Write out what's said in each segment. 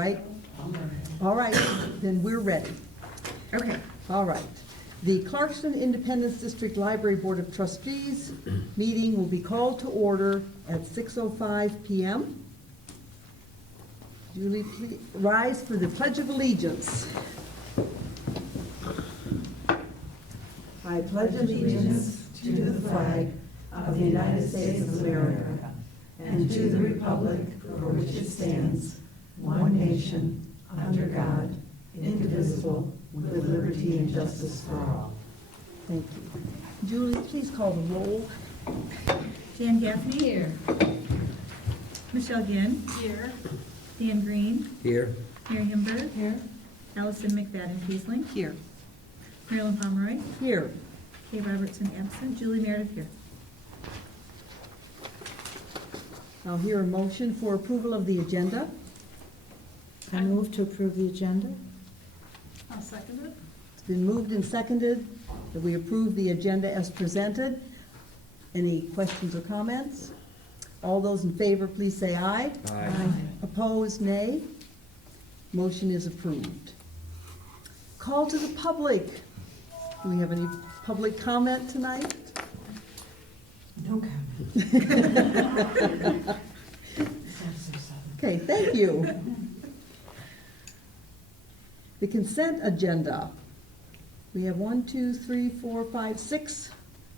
Right? All right, then we're ready. Okay. All right. The Clarkston Independence District Library Board of Trustees meeting will be called to order at 6:05 p.m. Julie, please rise for the Pledge of Allegiance. I pledge allegiance to the flag of the United States of America and to the republic for which it stands, one nation, under God, indivisible, with liberty and justice for all. Thank you. Julie, please call the roll. Jan Gaffney. Here. Michelle Ginn. Here. Dan Green. Here. Mary Himberg. Here. Allison McFadden Kiesling. Here. Marilyn Pomeroy. Here. Kay Robertson absent. Julie Meredith here. I'll hear a motion for approval of the agenda. I move to approve the agenda. I'll second it. It's been moved and seconded that we approve the agenda as presented. Any questions or comments? All those in favor, please say aye. Aye. Opposed, nay. Motion is approved. Call to the public. Do we have any public comment tonight? No comment. Okay, thank you. The consent agenda. We have 6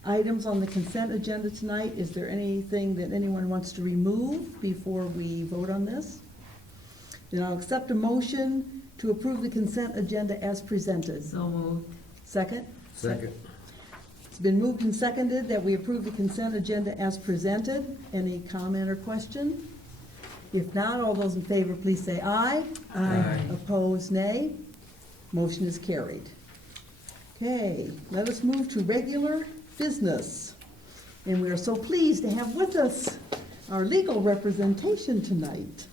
items on the consent agenda tonight. Is there anything that anyone wants to remove before we vote on this? Then I'll accept a motion to approve the consent agenda as presented. So moved. Second? Second. It's been moved and seconded that we approve the consent agenda as presented. Any comment or question? If not, all those in favor, please say aye. Aye. Opposed, nay. Motion is carried. Okay, let us move to regular business. And we are so pleased to have with us our legal representation tonight.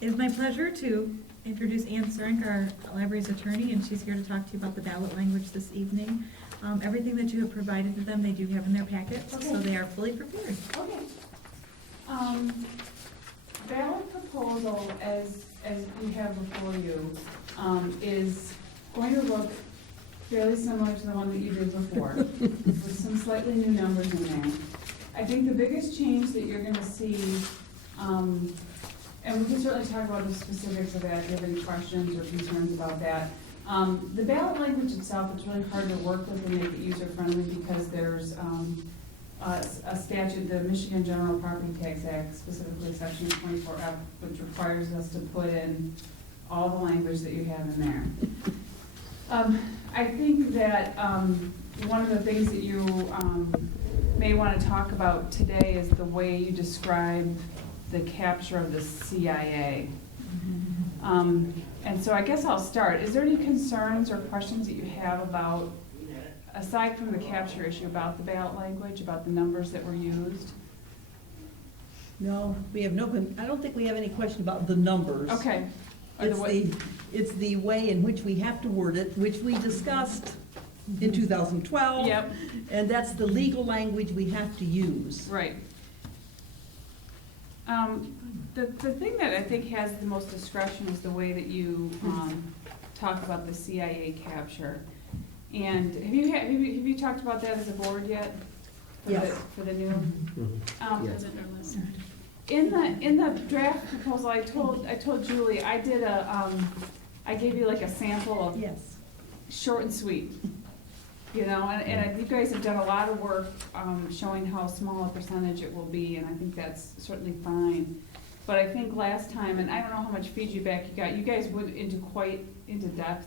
It is my pleasure to introduce Ann Surenk, our library's attorney, and she's here to talk to you about the ballot language this evening. Everything that you have provided to them, they do have in their packets, so they are fully prepared. Okay. Ballot proposal, as you have before you, is going to look fairly similar to the one that you did before, with some slightly new numbers in there. I think the biggest change that you're gonna see, and we can certainly talk about the specifics of that, if you have any questions or concerns about that. The ballot language itself, it's really hard to work with and make it user-friendly because there's a statute, the Michigan General Property Tax Act, specifically section 24F, which requires us to put in all the language that you have in there. I think that one of the things that you may want to talk about today is the way you describe the capture of the CIA. And so I guess I'll start. Is there any concerns or questions that you have about, aside from the capture issue, about the ballot language, about the numbers that were used? No, we have no, I don't think we have any question about the numbers. Okay. It's the way in which we have to word it, which we discussed in 2012. Yep. And that's the legal language we have to use. Right. The thing that I think has the most discretion is the way that you talk about the CIA capture. And have you talked about that as a board yet? Yes. For the new? Yes. In the draft proposal, I told Julie, I gave you like a sample of Yes. short and sweet. You know, and you guys have done a lot of work showing how small a percentage it will be, and I think that's certainly fine. But I think last time, and I don't know how much feedback you got, you guys went quite into depth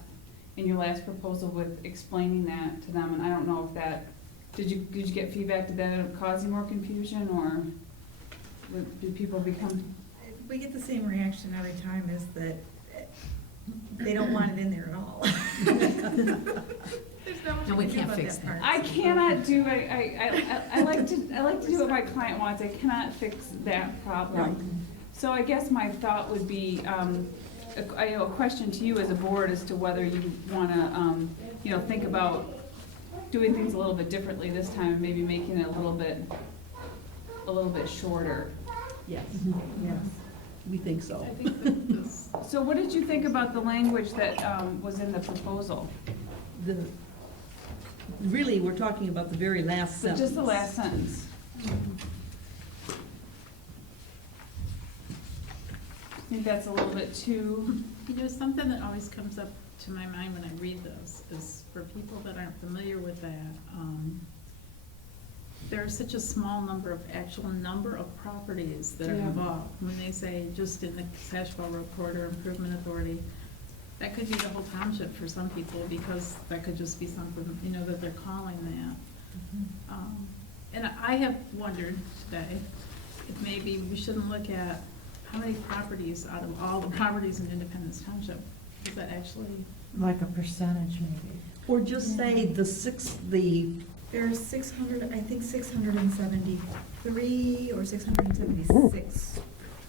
in your last proposal with explaining that to them, and I don't know if that, did you get feedback? Did that end up causing more confusion, or did people become? We get the same reaction every time, is that they don't want it in there at all. No, we can't fix that. I cannot do, I like to do what my client wants. I cannot fix that problem. Right. So I guess my thought would be, a question to you as a board as to whether you want to, think about doing things a little bit differently this time, and maybe making it a little bit shorter. Yes, yes. we think so. I think that this. So what did you think about the language that was in the proposal? Really, we're talking about the very last So sentence. just the last sentence. I think that's a little bit too, You know, something that always comes up to my mind when I read this is for people that aren't familiar with that, there's such a small number of properties that are Yeah. involved. When they say just in the Sashville Road Corridor Improvement Authority, that could be the whole township for some people, because that could just be something, you know, that they're calling that. And I have wondered today if maybe we shouldn't look at how many properties out of all the properties in Independence Township, is that actually? Like a percentage maybe. Or just say the There's 600, I think 673 or 676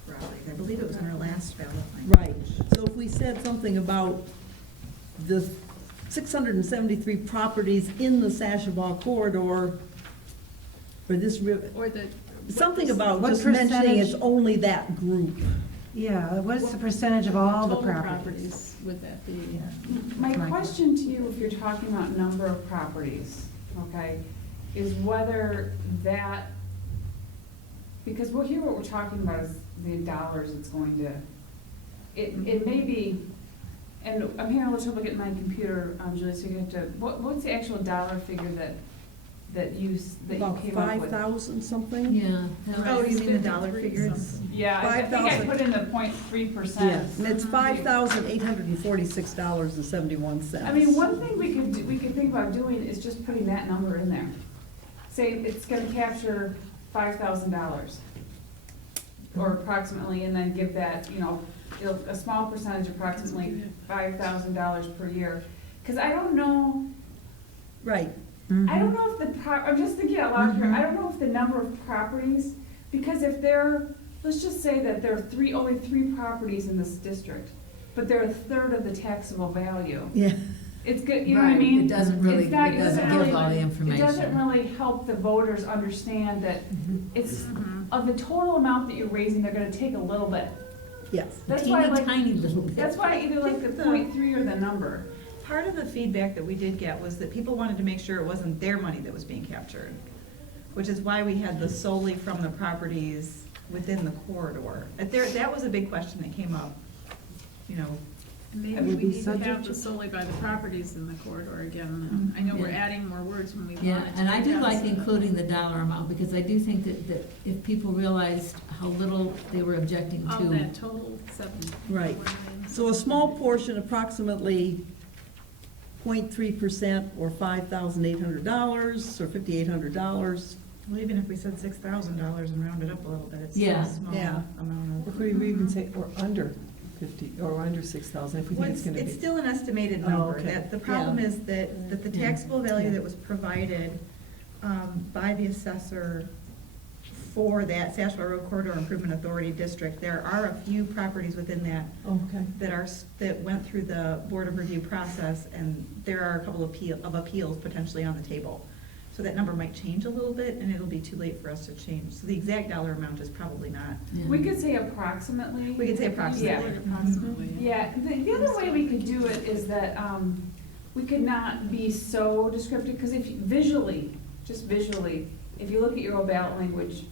properties. I believe it was in our last ballot line. right. So if we said something about the 673 properties in the Sashabaw corridor, or this, Or the. something about What just mentioning it's percentage? only that group. Yeah, what's the percentage of all the total properties? Would that be? Yeah. my My question to you, if you're talking about number of properties, okay, is whether that, because what we're talking about is the dollars it's going to, it may be, and I'm having a little trouble getting my computer, Julie, so you have to, what's the actual dollar figure that you About came up with? 5,000 something? Yeah. Oh, you mean the dollar figures? Yeah, I think I 5,000. put in the 0.3%. Yes, and it's $5,846.71. I mean, one thing we could think about doing is just putting that number in there. Say it's gonna capture $5,000, or approximately, and then give that, you know, a small percentage, approximately $5,000 per year. Cause I don't know, Right. I don't know if I'm just thinking out loud here, I don't know if the number of properties, because if let's just say that there are only three properties in this district, but they're a third of the taxable value. Yeah. It's good, you know what I Right, mean? it doesn't really, It's not- it doesn't really- give all the It information. doesn't really help the voters understand that it's, Mhm. of the total amount that you're raising, they're gonna take a little bit. Yes. That's why I Teeny like, tiny little bit. that's why I either like the The- 0.3 or the number. Part of the feedback that we did get was that people wanted to make sure it wasn't their money that was being captured, which is why we had the solely from the properties within the corridor. That was a big question that came up, you know. And maybe Would we be need to subject have to- the solely by the properties in the corridor again. I know we're Yeah. adding more words when we want. Yeah, and I do Yes. like including the dollar amount, because I do think that if people realized how little they were objecting Of to. that total 7. Right. So a small portion, approximately 0.3%, or $5,800 or $5,800. Well, even if we said $6,000 and rounded up a little bit, it's still Yeah. a small Yeah. amount Or of. could we even say, or under 50, or under 6,000, if we Well, think it's gonna be. it's still an estimated Oh, number. okay. That, the problem Yeah. is that the taxable value that was provided by the assessor for that Sashville Road Corridor Improvement Authority District, there are a few properties within that Okay. that went through the Board of Review process, and there are a couple of appeals potentially on the table. So that number might change a little bit, and it'll be too late for us to change. So the exact dollar amount is probably not. Yeah. We could say approximately. We could say approximately. Yeah. Approximately. Yeah, the other way we could do it is that, we could not be so descriptive, because if, just visually, if you look at your old ballot language,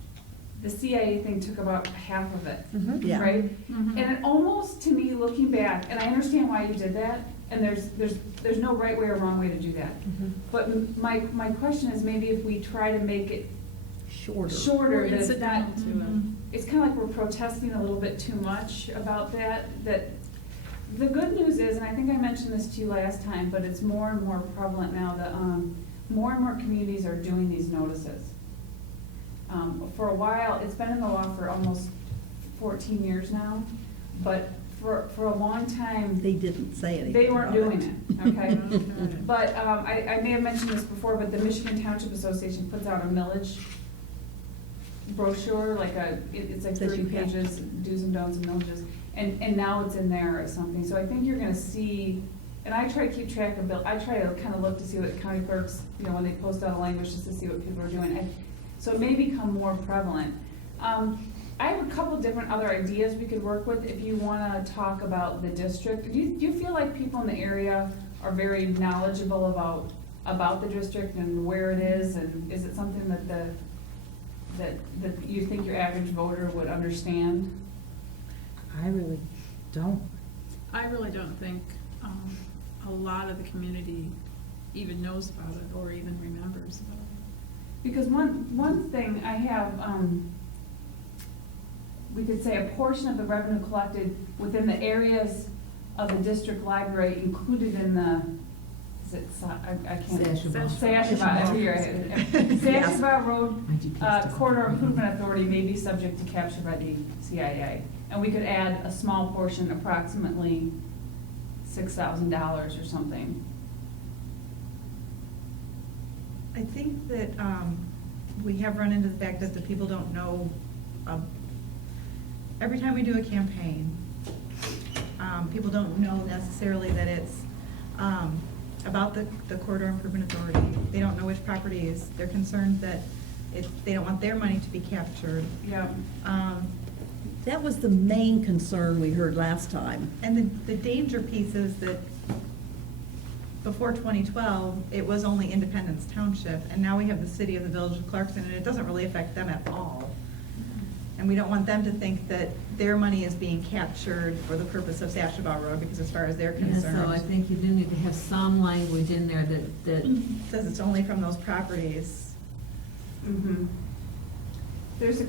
the CIA thing took about half of it, Yeah. right? Mhm. And it almost, to me, looking back, and I understand why you did that, and there's no right way or wrong way to do that. But my question is, maybe if we try to make it Shorter. shorter, Or that it's not, incidental to it. it's kind of like we're protesting a little bit too much about that. The good news is, and I think I mentioned this to you last time, but it's more and more prevalent now, that more and more communities are doing these notices. For a while, it's been in the law for almost 14 years now, but for a long time, They didn't say anything they weren't about doing it, okay? Okay. But I may have mentioned this before, but the Michigan Township Association puts out a millage brochure, it's like Says 30 you have to. pages, do's and don'ts and millages, and now it's in there or something. So I think you're gonna see, and I try to keep track of I try to kind of look to see what county clerks, when they post out a language, just to see what people are doing. So it may become more prevalent. I have a couple different other ideas we could work with if you wanna talk about the district. Do you feel like people in the area are very knowledgeable about the district and where it is? And is it something that you think your average voter would understand? I really don't. I really don't think a lot of the community even knows about it or even remembers about it. Because one thing I have, we could say a portion of the revenue collected within the areas of the district library included in the, is it, I can't. Sashaba, every year. Sashaba Road Corridor Improvement Authority may be subject to capture by the CIA. And we could add a small portion, approximately $6,000 or something. I think that we have run into the fact that the people don't know, every time we do a campaign, people don't know necessarily that it's about the Corridor Improvement Authority. They don't know which properties. They're concerned that they don't want their money to be captured. Yeah. That was the main concern we heard last time. And the danger piece is that before 2012, it was only Independence Township, and now we have the city of the Village of Clarkson, and it doesn't really affect them at all. And we don't want them to think that their money is being captured for the purpose of Sashaba Road, because as far as they're Yeah, concerned. so I think you do need to have some language in there that Says it's only from those properties. Mm-hmm. There's a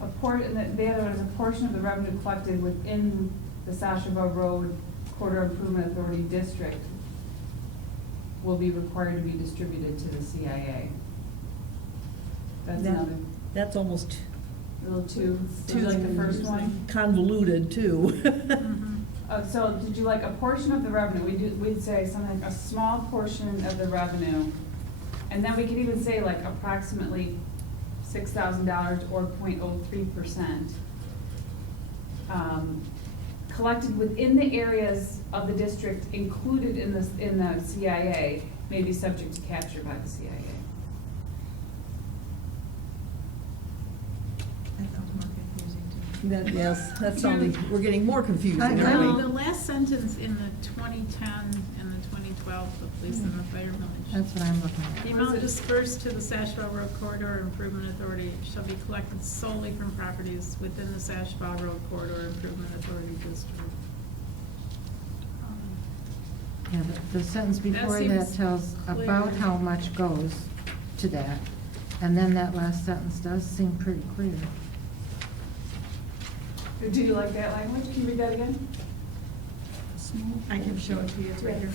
the other one is a portion of the revenue collected within the Sashaba Road Corridor Improvement Authority District will be required to be distributed to the CIA. That's That- another, That's almost a little too like the first one. convoluted, too. So did you like a portion of the revenue? We'd say something like a small portion of the revenue. And then we could even say like approximately $6,000 or 0.03%. Collected within the areas of the district included in the CIA may be subject to capture by the CIA. That sounds more confusing to me. Yes, that's something, we're getting more confusing, I- aren't we? The last sentence in the 2010 and the 2012, the police and the fire village. That's what I'm looking The at. amount dispersed to the Sashville Road Corridor Improvement Authority shall be collected solely from properties within the Sashville Road Corridor Improvement Authority District. Yeah, the sentence before that seems tells clear. about how much goes to that. And then that last sentence does seem pretty clear. Do you like that language? Can you read that again? I can show it to you, it's right here.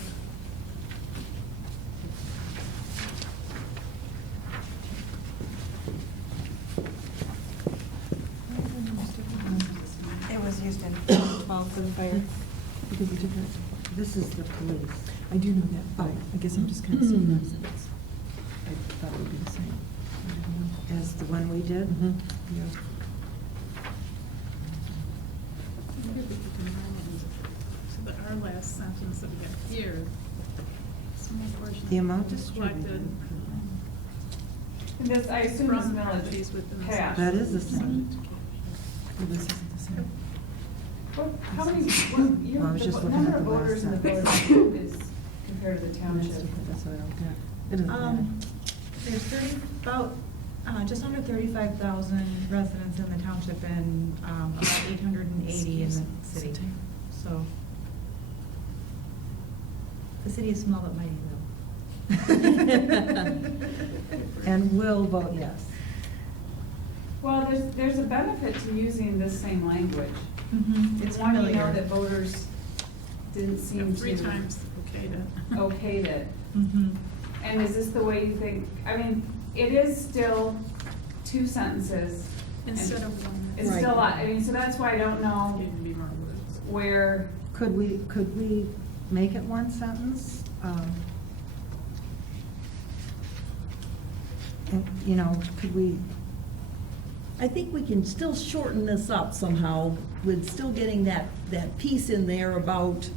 It was used in both and fire. This is the police. I do know that, but I guess I'm just kind of surprised that it's, I thought it would be the same. I didn't know. As the one we did? Yeah. So that our last sentence that we got here, small portion. The amount was distributed. collected And this, I assume this from millage properties within the. cash. That is the same. Well, this isn't the same. How many, Well, I was just the looking number at of the voters in the last village is compared to the township? That's what I don't get. It doesn't matter. There's just under 35,000 residents in the township and about 880 in the city. So the city is small but mighty though. And will vote yes. Well, there's a benefit to using this same language. It's One, you know familiar. that voters didn't seem to. 3 times okayed it. Okayed it. Mhm. And is this the way you think, I mean, it is still 2 sentences. and Instead of one. It's still a lot, I mean, so that's why I don't know Need to be more words. where, Could we make it one sentence? And, you know, could we, I think we can still shorten this up somehow with still getting that piece in there about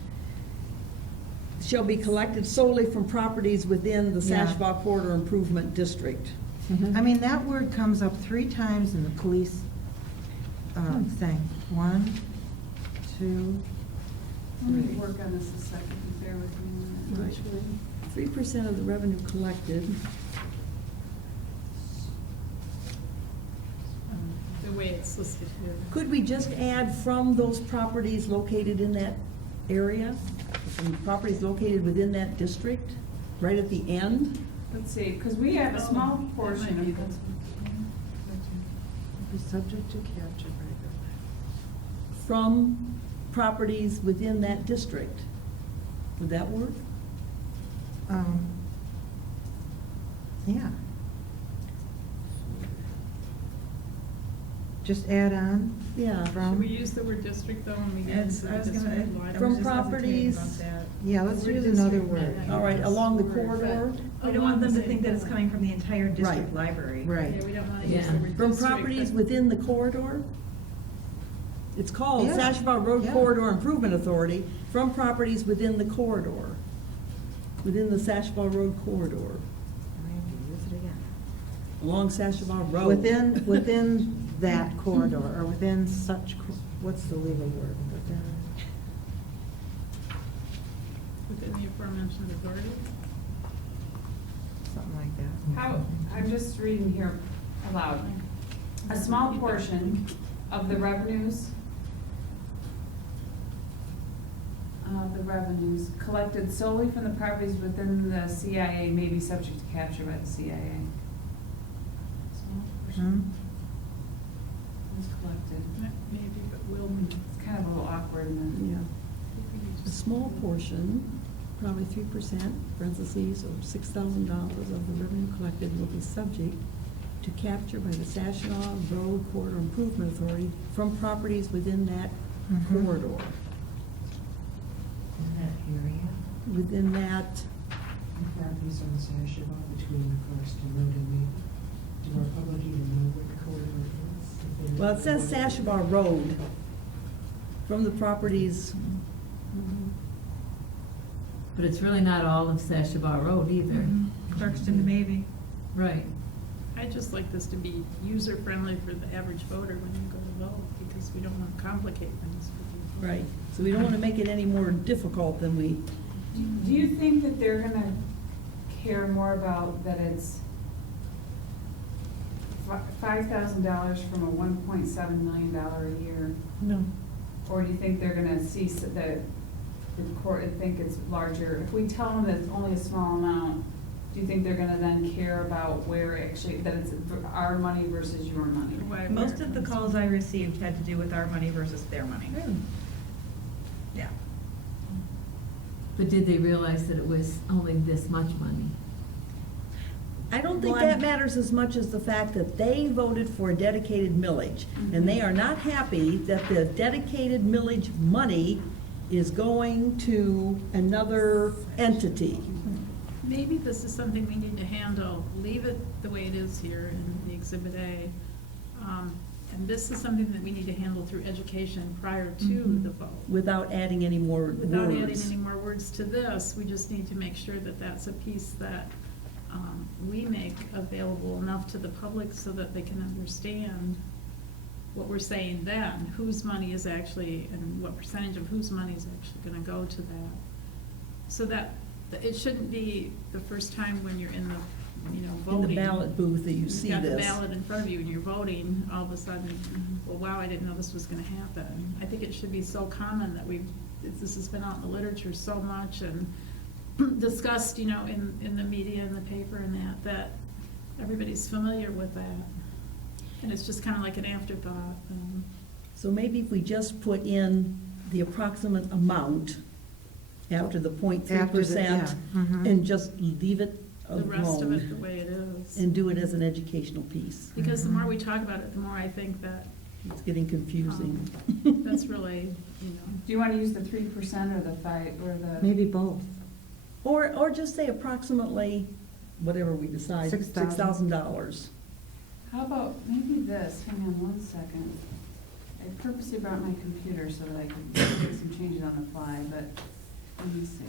shall be collected solely from properties within the Yeah. Sashba Corridor Improvement District. Mhm. I mean, that word comes up 3 times in the police thing. 1, 2, Let me work on this a second, bear with me. Right. 3% of the revenue collected. The way it's listed here. Could we just add from those properties located in that area? From properties located within that district, right at the end? Let's see, because we have a small That portion might be of, be subject to capture by From properties within that district. Would that work? Yeah. Just add on Yeah. Should from, we use the word district though when we get It's, into I was the gonna, district I line? was From just hesitating properties- about that. yeah, let's The word use another district, word. All right, along the corridor? We don't want them to think that it's coming from the entire Right. district library. Right. Yeah, we don't wanna use Yeah. the word From district, properties but- within the corridor? It's called Yeah. Sashaba Road Yeah. Corridor Improvement Authority, from properties within the corridor, within the Sashaba Road corridor, Use it again. along Sashaba Road. Within that corridor, or within such, what's the legal word? Within the aforementioned authority? Something like that. how, I'm just reading here aloud. A small portion of the revenues collected solely from the properties within the CIA may be subject to capture by the CIA. Small portion is collected. Maybe, but will. It's kind of a little awkward and Yeah. A small portion, probably 3%, parentheses, or $6,000 of the revenue collected will be subject to capture by the Sashaba Road Corridor Improvement Authority from properties within that Mhm. corridor. In that area, Within that, the properties on Sashaba between the Carston Road and Maple, do our public even know what the corridor is? If they're- well, it says Sashaba Road, from the properties, But it's really not all of Sashaba Road either. Clarkston to maybe. Right. I'd just like this to be user-friendly for the average voter when you go to vote, because we don't want to complicate things for people. right, so we don't want to make it any more difficult than we, Do you think that they're gonna care more about that it's $5,000 from a $1.7 million a year? no. Or do you think they're gonna see that the court and think it's larger? If we tell them that it's only a small amount, do you think they're gonna then care about where actually, that it's our money versus your money? Why- Most of the calls I received had to do with our money versus their money. Yeah. But did they realize that it was only this much money? I don't think Well, that I'm- matters as much as the fact that they voted for a dedicated millage, and they are not happy that the dedicated millage money is going to another entity. Maybe this is something we need to handle, leave it the way it is here in the Exhibit A. And this is something that we need to handle through education prior to Mhm. the vote. Without adding any more words. Without adding any more words to this, we just need to make sure that that's a piece that we make available enough to the public so that they can understand what we're saying then, whose money is actually, and what percentage of whose money is actually gonna go to that. So that, it shouldn't be the first time when you're in the, voting. In the ballot booth that you see You've got the this. ballot in front of you and you're voting, all of a sudden, well, wow, I didn't know this was gonna happen. I think it should be so common that this has been out in the literature so much and discussed, in the media and the paper and that everybody's familiar with that. And it's just kind of like an afterthought. So maybe if we just put in the approximate amount after the 0.3% mhm. and just leave it The rest of it the alone way it is. and do it as an educational piece. Because the more we talk about it, the more I think that It's getting confusing. that's really, Do you wanna use the 3% or the 5, or the? Maybe both. Or just say approximately, whatever we decide, $6,000. $6,000. How about, maybe this, hang on one second. I purposely brought my computer so that I could make some changes on the fly, but let me see.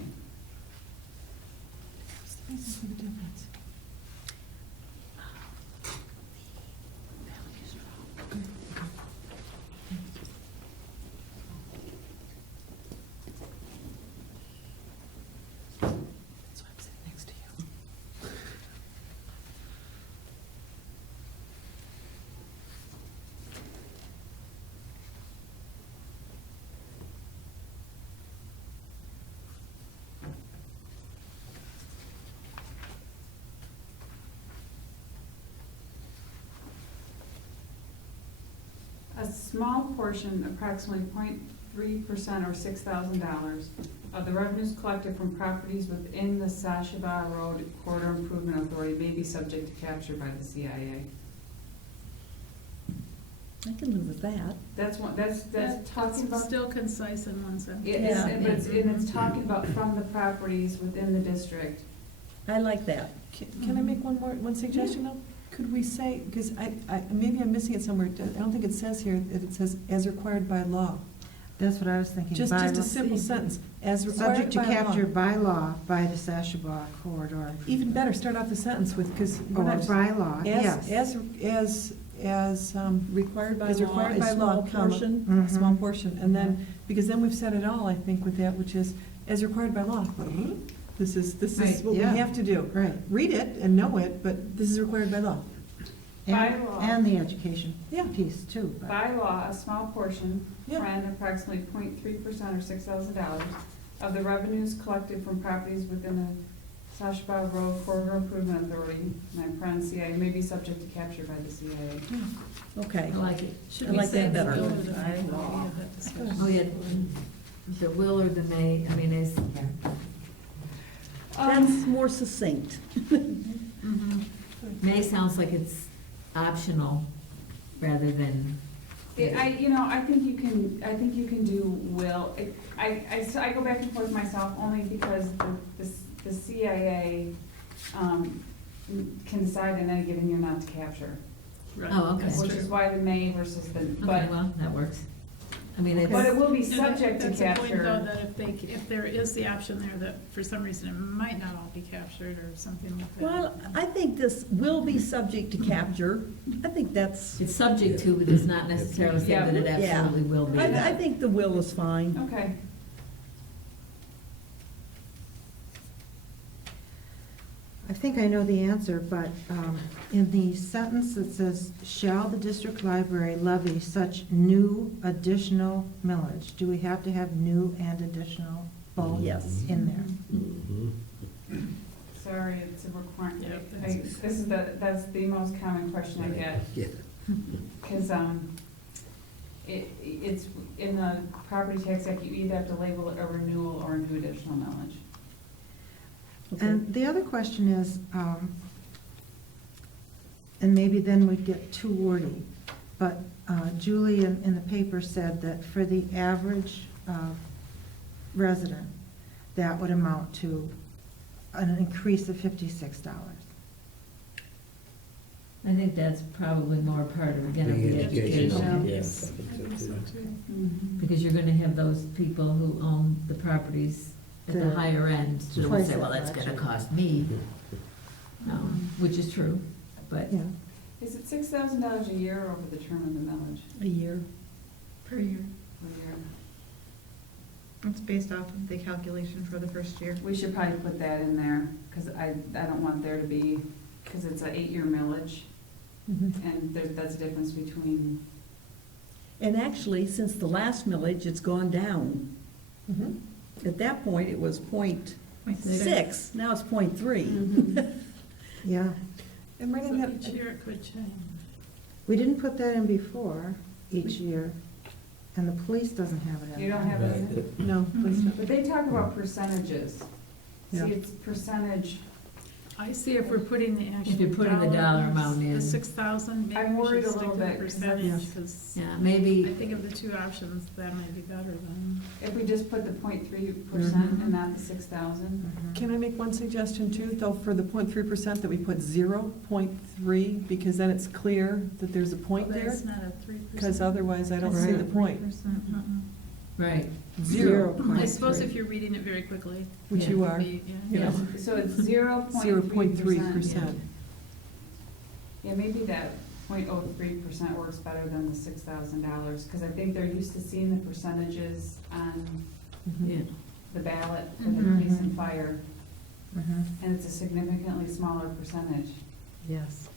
small portion, approximately 0.3% or $6,000 of the revenues collected from properties within the Sashaba Road Corridor Improvement Authority may be subject to capture by the CIA. I can live with that. That's talking about. Still concise in one sentence. It's talking about from the properties within the district. I like that. Can I make one suggestion though? Could we say, because maybe I'm missing it somewhere, I don't think it says here, that it says as required by law. That's what I was thinking. Just by a law. simple sentence, as required Subject to by law. capture by law by the Sashaba corridor. Even better, start off the sentence with, because we're Or not. by law, yes. As Required by as law, required a by law, small comma, portion. Mhm. small portion, and then, because then we've said it all, I think, with that, which is, as required by law. This is Right, what we yeah. have to do. Right. Read it and know it, but this is required by law. By law. And the education Yeah. piece too. but- By law, a small portion, Yeah. approximately 0.3% or $6,000 of the revenues collected from properties within the Sashaba Road Corridor Improvement Authority, CIA, may be subject to capture by the CIA. Okay. I like it. Should I we like say that the better. will or the may? We had that discussion. Oh, yeah, the will or the may, I mean, is, That's more succinct. Mhm. may sounds like it's optional rather than, I think you can do will. I go back and forth myself only because the CIA, can decide in any given year not to capture. Right. Oh, okay. That's Which true. is why the may versus the, okay, but well, that works. I mean, it's. it will be And subject to that's a point, though, capture. that if there is the option there that for some reason it might not all be captured or something like that. Well, I think this will be subject to capture. I think that's, It's subject to, but does not necessarily say that it Yeah. absolutely will be. I think the will is fine. Okay. I think I know the answer, but in the sentence that says, shall the district library levy such new additional millage? Do we have to have new and additional both Yes. in there? Sorry, it's a requirement. Yep, That's the most common question I get. Because, it's, in the property tax act, you either have to label it a renewal or a new additional millage. Okay. And the other question is, and maybe then we'd get too wordy, but Julie in the paper said that for the average resident, that would amount to an increase of $56. I think that's probably more part of, again, of the education. Yes, I think so too. Because you're gonna have those people who own the properties at the The- higher end, who will twice say, that well, that's gonna much. cost me, which is true, but. Yeah. Is it $6,000 a year or over the term of the millage? A year. Per year. Per year? It's based off of the calculation for the first year. We should probably put that in there, because I don't want there to be, because it's an 8-year millage, and that's a difference between, And actually, since the last millage, it's gone down. At that point, it was .6, now it's .3. Yeah. And right in So that, each year it could change. We didn't put that in before, each year, and the police doesn't have it in. you don't have it. no, please don't. But they talk about percentages. Yeah. See, it's percentage. I see if we're putting the actual. If you're putting the dollar amount in. The 6,000, maybe I'm we worried should a stick little to the bit, 'cause percentage, that's- because Yeah, I maybe, think of the two options, that might be better than. If we just put the 0.3% and not the 6,000. Can I make one suggestion too, though, for the 0.3%, that we put 0.3, because then it's clear that there's a point Well, there? that's not a 3%. Because otherwise, I don't see Right. the point. right, Zero. I suppose if you're reading it very quickly. Which Yeah. you it are. would be- Yeah. yeah. So it's 0.3%. 0.3%. Yeah, maybe that 0.03% works better than the $6,000, because I think they're used to seeing the percentages on Yeah. the ballot for the Mhm. police and fire, Mhm. and it's a significantly smaller percentage. Yes.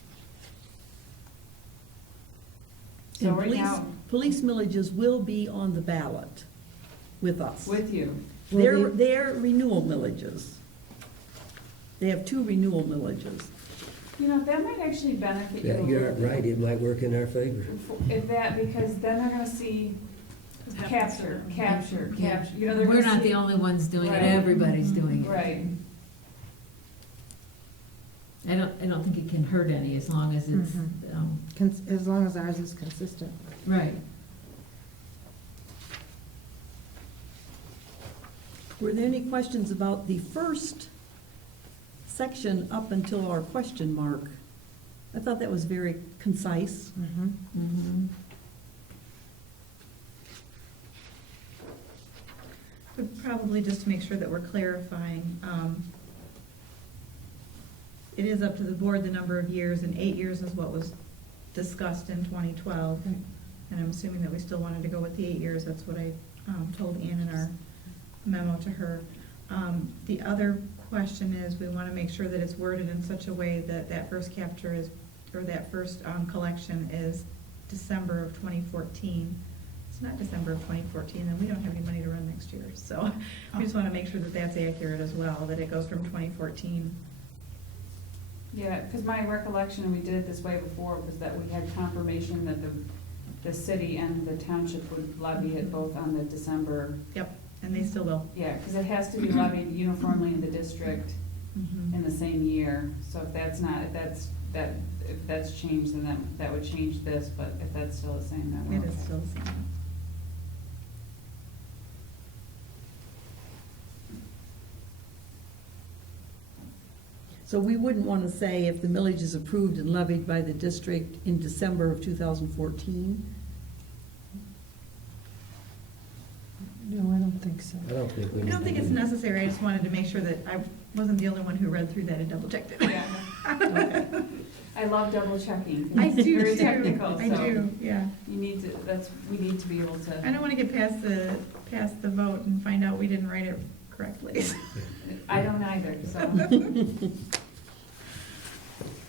So And right now, police millages will be on the ballot with us. with you, Will They're renewal millages. They have 2 renewal millages. You know, that might actually benefit you a Yeah, little you're bit. right, it might work in our favor. If that, because then they're gonna see capture, you know, they're We're gonna not see. the only ones doing it, Right. everybody's doing it. Right, I don't think it can hurt any as long as it's, As long as ours is consistent. right. Were there any questions about the first section up until our question mark? I thought that was very concise. Mhm. Mhm. But probably just to make sure that we're clarifying, it is up to the board the number of years, and 8 years is what was discussed in 2012. Right. And I'm assuming that we still wanted to go with the 8 years, that's what I told Ann in our memo to her. The other question is, we want to make sure that it's worded in such a way that that first capture is, or that first collection is December of 2014. It's not December of 2014, then we don't have any money to run next year. So we just want to make sure that that's accurate as well, that it goes from 2014. yeah, because my recollection, we did it this way before, was that we had confirmation that the city and the township would levy it both on the December. Yep, and they still will. Yeah, because it has to be levied uniformly in the district Mhm. in the same year. So if that's not, if that's changed, then that would change this, but if that's still the same, then we're It is okay. still the same. So we wouldn't want to say if the millage is approved and levied by the district in December of 2014? No, I don't think so. I don't think we I need don't to think do it's that. necessary, I just wanted to make sure that I wasn't the only one who read through that and double checked it. Yeah. I love double checking. I do Very too. technical, I so do, yeah. you need to, we need to be able to. I don't want to get past the vote and find out we didn't write it correctly. I don't either, so.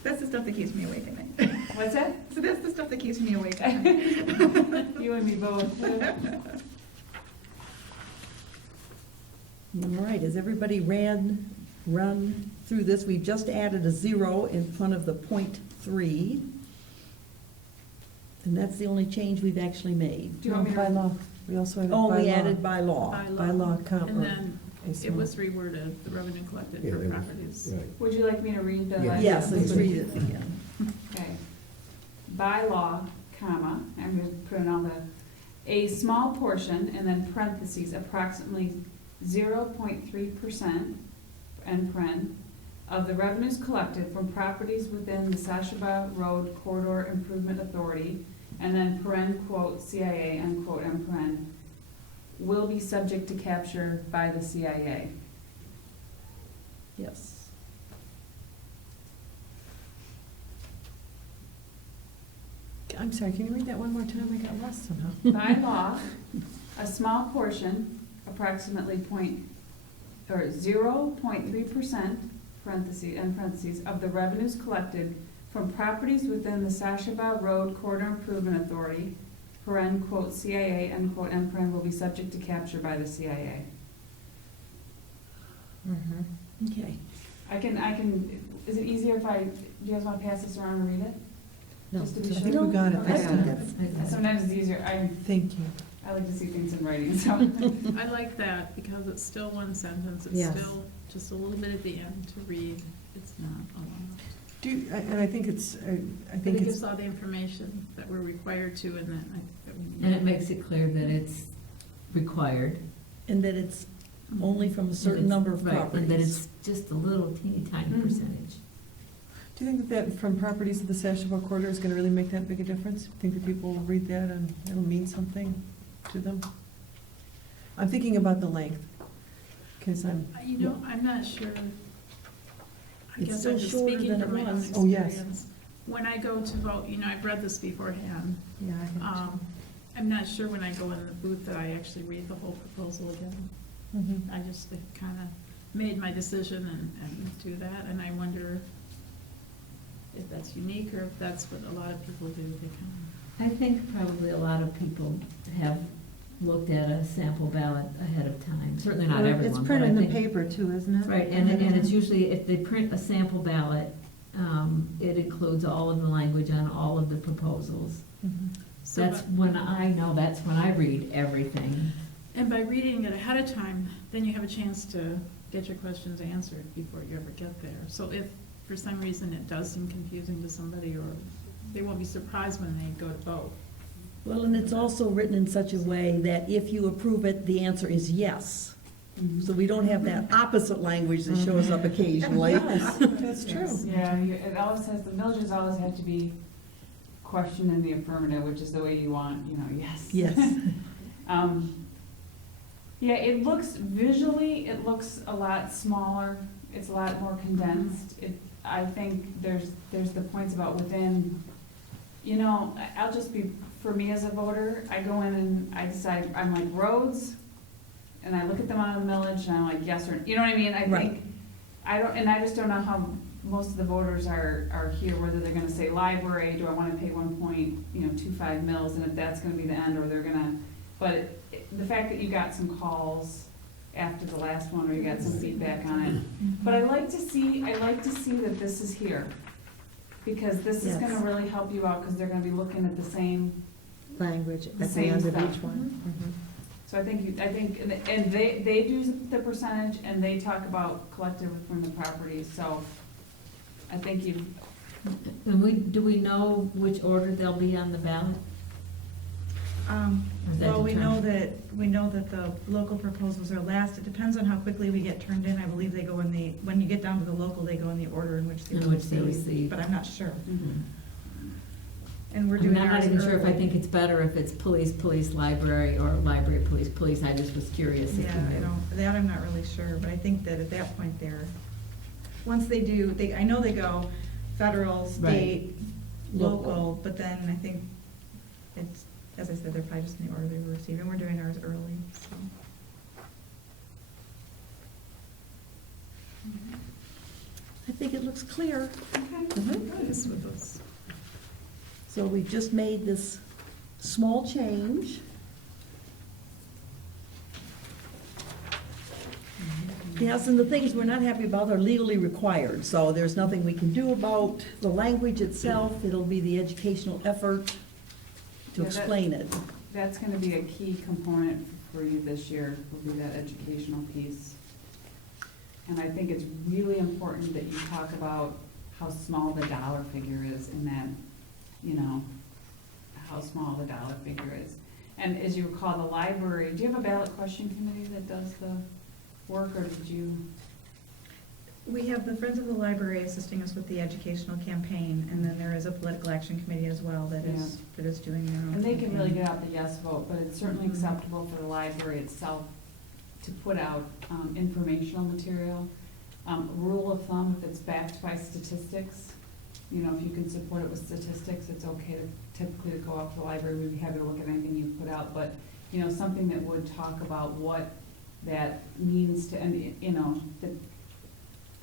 That's the stuff that keeps me awake at night. What's that? So that's the stuff that keeps me awake at night. You and me both. All right, has everybody run through this? We've just added a 0 in front of the .3. And that's the only change we've actually made. Do you want me to? By law, we also added by law. Oh, we added by law. By law, And then a it small. was reworded, the revenue collected Yeah, for there was- properties. Right. Would you like me to read the? Yeah. last Yes, sentence? let's read it again. Okay. By law, comma, I'm going to put in all the, a small portion, and then parentheses, approximately 0.3%, end paren, of the revenues collected from properties within the Sashaba Road Corridor Improvement Authority, and then paren, quote, CIA, end quote, end paren, will be subject to capture by the CIA. Yes. I'm sorry, can you read that one more time? I got lost somehow. By law, a small portion, approximately 0.3%, parentheses, end parentheses, of the revenues collected from properties within the Sashaba Road Corridor Improvement Authority, paren, quote, CIA, end quote, end paren, will be subject to capture by the CIA. Mhm. Okay. I can, is it easier if do you guys want to pass this around and read it? No, Just to be I sure. think we got it. Okay. That's- Sometimes it's easier, Thank you. I like to see things in writing, so. I like that because it's still one sentence, it's Yes. still just a little bit at the end to read, it's not a lot. And I think it's, I But think it it's, gives all the information that we're required to and that we need. And it makes it clear that it's required. And that it's only from a certain and it's- number of right, properties. And that it's just a little teeny tiny Mhm. percentage. do you think that from properties of the Sashaba corridor is gonna really make that big a difference? Think that people will read that and it'll mean something to them? I'm thinking about the length, because I'm, You know, I'm not sure. I It's guess still I'm just shorter speaking than from it my own was. Oh, yes. experience. When I go to vote, you know, I've read this beforehand. yeah, I think I'm not sure when I go in the booth that I actually read the whole proposal again. so. Mhm. I just kind of made my decision and do that, and I wonder if that's unique or if that's what a lot of people do. They kind I think probably a lot of people have looked at a sample ballot ahead of time, certainly not Well, everyone. It's but printed I in the think- paper too, isn't it? Right, and it's usually, if they print a sample ballot, it includes all of the language on all of the proposals. So That's when I read everything. And by reading it ahead of time, then you have a chance to get your questions answered before you ever get there. So if for some reason it does seem confusing to somebody, or they won't be surprised when they go to vote. Well, and it's also written in such a way that if you approve it, the answer is yes. So we don't have that opposite language that shows up occasionally. That's true. Yeah, it always has, the villages always have to be questioned in the affirmative, which is the way you want, yes. Yes. Yeah, it looks, visually, it looks a lot smaller, it's a lot more condensed. I think there's the points about within, I'll just be, for me as a voter, I go in and I decide, I'm like, roads, and I look at them on the millage, and I'm like, yes or, you know what I mean? I Right. think, I just don't know how most of the voters are here, whether they're gonna say library, do I wanna pay 1.25 mils, and if that's gonna be the end, or they're gonna, but the fact that you got some calls after the last one, or you got some feedback on it. But I like to see that this is here, because this is Yes. gonna really help you out, because they're gonna be looking at the same, Language The at the same end of stuff. each one. so I think, and they do the percentage, and they talk about collective from the properties, so I think you, And do we know which order they'll be on the ballot? Or is that Well, we know determined? that the local proposals are last. It depends on how quickly we get turned in. I believe they go when you get down to the local, they go in the order in which they In which they receive. But I'm not sure. mhm. And we're I doing mean, I'm not ours even sure if I early. think it's better if it's police, police, library, or library, police, police. I just was curious if you Yeah, knew. that I'm not really sure, but I think that at that point once they do, I know they go federal, state, Local. local, but then I think it's, as I said, they're probably just in the order they were received, and we're doing ours early, so. I think it looks clear. This with us. So we've just made this small change. Yes, and the things we're not happy about are legally required, so there's nothing we can do about the language itself. It'll be the educational effort to Yeah, that- explain it. That's gonna be a key component for you this year, will be that educational piece. And I think it's really important that you talk about how small the dollar figure is in that, how small the dollar figure is. And as you recall, the library, do you have a ballot question committee that does the work, or did you? We have the Friends of the Library assisting us with the educational campaign, and then there is a political action committee as well that is doing their own. And they can really campaign. get out the yes vote, but it's certainly Mhm. acceptable for the library itself to put out informational material. Rule of thumb, if it's backed by statistics, if you can support it with statistics, it's okay typically to go out to the library. We'd be happy to look at anything you put out, but, something that would talk about what that means to, and,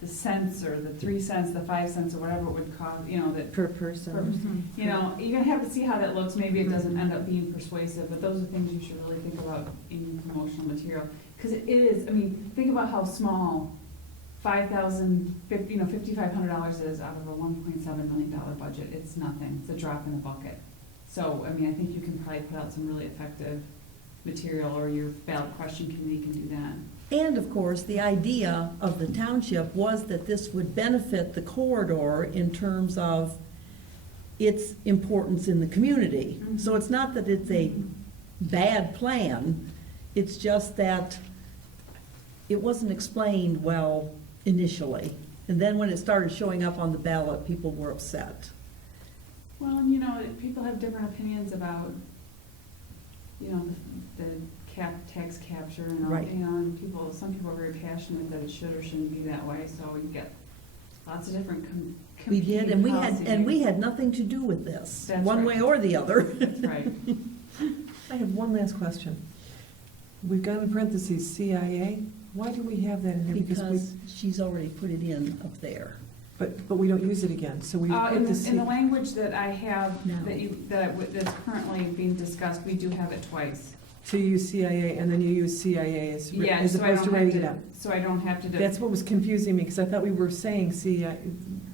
the cents, or the 3 cents, the 5 cents, or whatever it would cost, that Per person. you're gonna have to see how that looks, maybe it doesn't end up being persuasive, but those are things you should really think about in promotional material. Because it is, think about how small $5,500 is out of a $1.7 million budget. It's nothing, it's a drop in the bucket. So, I think you can probably put out some really effective material, or your ballot question committee can do that. And of course, the idea of the township was that this would benefit the corridor in terms of its importance in the community. So it's not that it's a bad plan, it's just that it wasn't explained well initially. And then when it started showing up on the ballot, people were upset. Well, and people have different opinions about, the tax capture and all, Right. and some people are very passionate that it should or shouldn't be that way, so you get lots of different We did, and competing we had nothing to do with this, That's one right. way or the other. That's right. I have one last question. We've got in parentheses CIA. Why do we have that in there? Because she's already put it in up there. But we don't use it again, so we put In the the language that I have, No. that's currently being discussed, we do have it twice. So you use CIA and then you use CIA as Yeah, as so I opposed to don't have writing it to, up. so I don't have to. That's what was confusing me, because I thought we were saying CIA,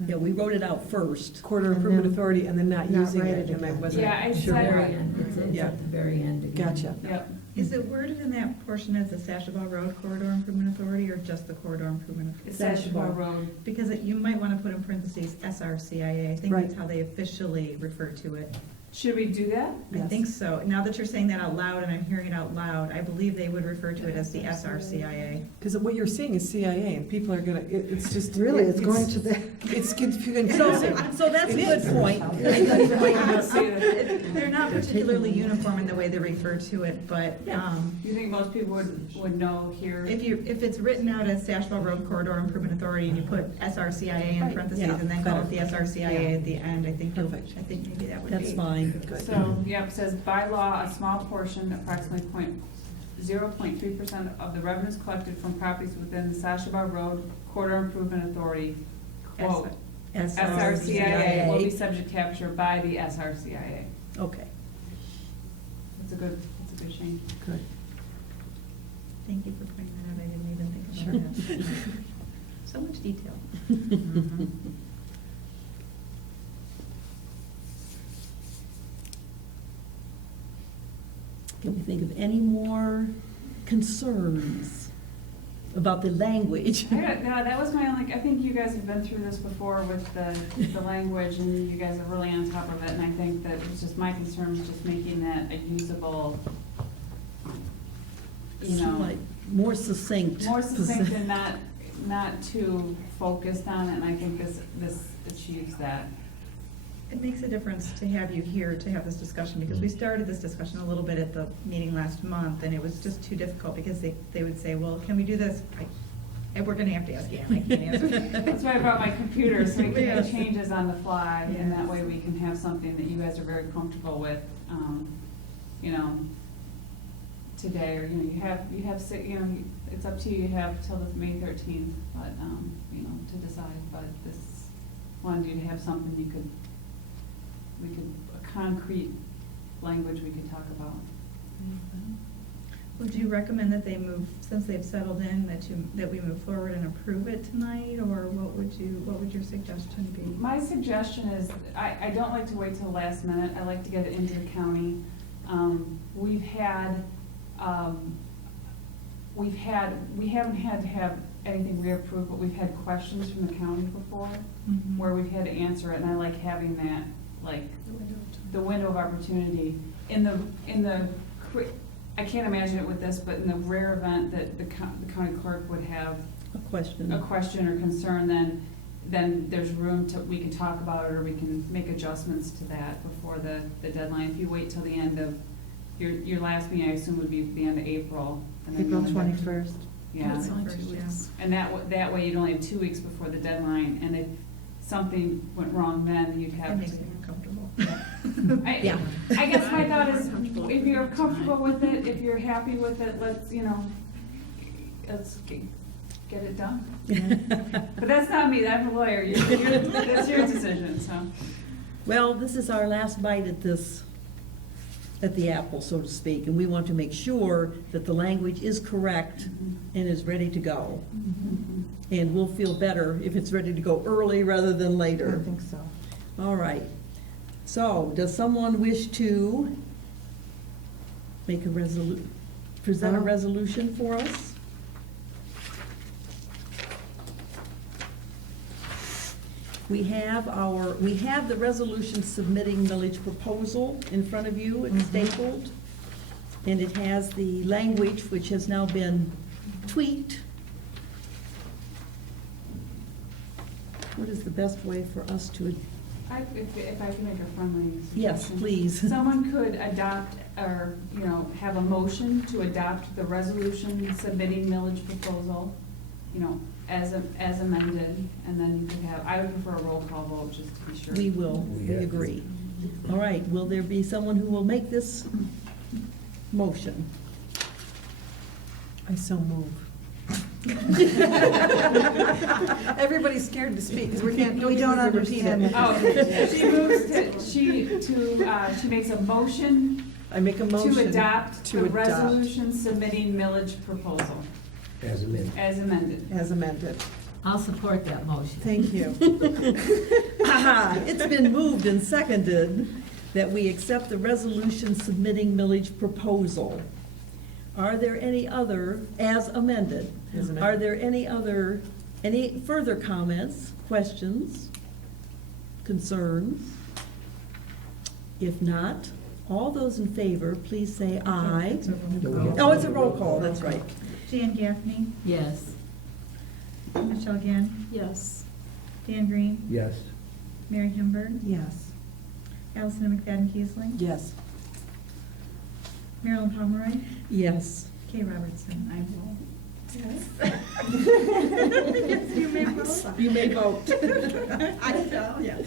Yeah, we wrote it out first. Quarter And Improvement then Authority, and then not not using write it, it and I again. wasn't Yeah, I sure. said- Very end, it's Yeah. at the very end again. Gotcha. Yep. Is it worded in that portion as the Sashabaw Road Corridor Improvement Authority or just the Corridor Improvement? It's Authority? Sashabaw Road. Because you might want to put in parentheses SRCIA. I think Right. that's how they officially refer to it. Should we do that? I Yes. think so. Now that you're saying that out loud and I'm hearing it out loud, I believe they would refer to it as the SRCIA. Because what you're seeing is CIA, and people are gonna, it's just. Really, it's going to the, It's confusing. So that's a It good is. point. They're not particularly uniform in the way they refer to it, but You think most people would know here? if it's written out as Sashabaw Road Corridor Improvement Authority and you put SRCIA in Right. parentheses Yeah, and then call it better. the SRCIA at the end, I think Perfect. maybe that would be. That's fine. So, yep, it says by law, a small portion, approximately 0.3% of the revenues collected from properties within the Sashabaw Road Corridor Improvement Authority, quote, SRCIA will be subject to capture by the SRCIA. Okay. That's a good change. Good. Thank you for pointing that out, I didn't even think about that. So much detail. Can we think of any more concerns about the language? No, that was my only, I think you guys have been through this before with the language, and you guys are really on top of it, and I think that it's just, my concern was just making that a usable, Like more succinct. more succinct and not too focused on it, and I think this achieves that. It makes a difference to have you here to have this discussion, because we started this discussion a little bit at the meeting last month, and it was just too difficult, because they would say, well, can we do this? And we're gonna have to ask Ann, I can't answer. That's why I brought my computer, so we can Yes. make changes on the fly, and that Yes. way we can have something that you guys are very comfortable with, today, or, you have, it's up to you, you have till the May 13th, but, to decide, but this, wanted you to have something a concrete language we could talk about. Would you recommend that they move, since they've settled in, that we move forward and approve it tonight, or what would your suggestion be? My suggestion is, I don't like to wait till the last minute, I like to get it into the county. We haven't had to have anything reapproved, but we've had questions from the county before, Mhm. where we've had to answer it, and I like having that, like, the window of opportunity. I can't imagine it with this, but in the rare event that the county clerk would have A question. a question or concern, then there's room we can talk about it, or we can make adjustments to that before the deadline. If you wait till the end of, your last meeting, I assume, would be the end of April. And then April you'll have- 21st. Yeah, That's only 2 weeks. and that way you'd only have 2 weeks before the deadline, and if something went wrong then, you'd That have. makes me uncomfortable. Yeah. I guess my thought is, if you're comfortable with it, if you're happy with it, let's get it done. But that's not me, I'm a lawyer, that's your decision, so. Well, this is our last bite at the apple, so to speak, and we want to make sure that the language is correct and is ready to go. And we'll feel better if it's ready to go early rather than I later. think so. All right. So, does someone wish to make present a No. resolution for us? We have the resolution submitting millage proposal in front of you, it's stapled. And it has the language which has now been tweaked. What is the best way for us to, If I can make a friendly suggestion. yes, please. Someone could adopt, or, have a motion to adopt the resolution submitting millage proposal, as amended, and then you could have, I would prefer a roll call vote, just to be sure. We agree. All right, will there be someone who will make this motion? I so move. Everybody's scared to speak, because We don't understand it. Oh, she makes a motion I make a motion. To adopt to the adopt resolution submitting millage proposal As amended. as amended. As amended. I'll support that motion. Thank you. It's been moved and seconded that we accept the resolution submitting millage proposal. Are there any other, as amended? As amended. Are there any further comments, questions, concerns? If not, all those in favor, please say aye. It's a roll call. Oh, it's a roll call, that's right. Jan Gaffney, Yes. Michelle Gann, Yes. Dan Green, Yes. Mary Himberg, Yes. Allison McFadden Keesling, Yes. Marilyn Pomeroy, Yes. Kay Robertson. I will. Yes, you may vote. You may vote. I tell you,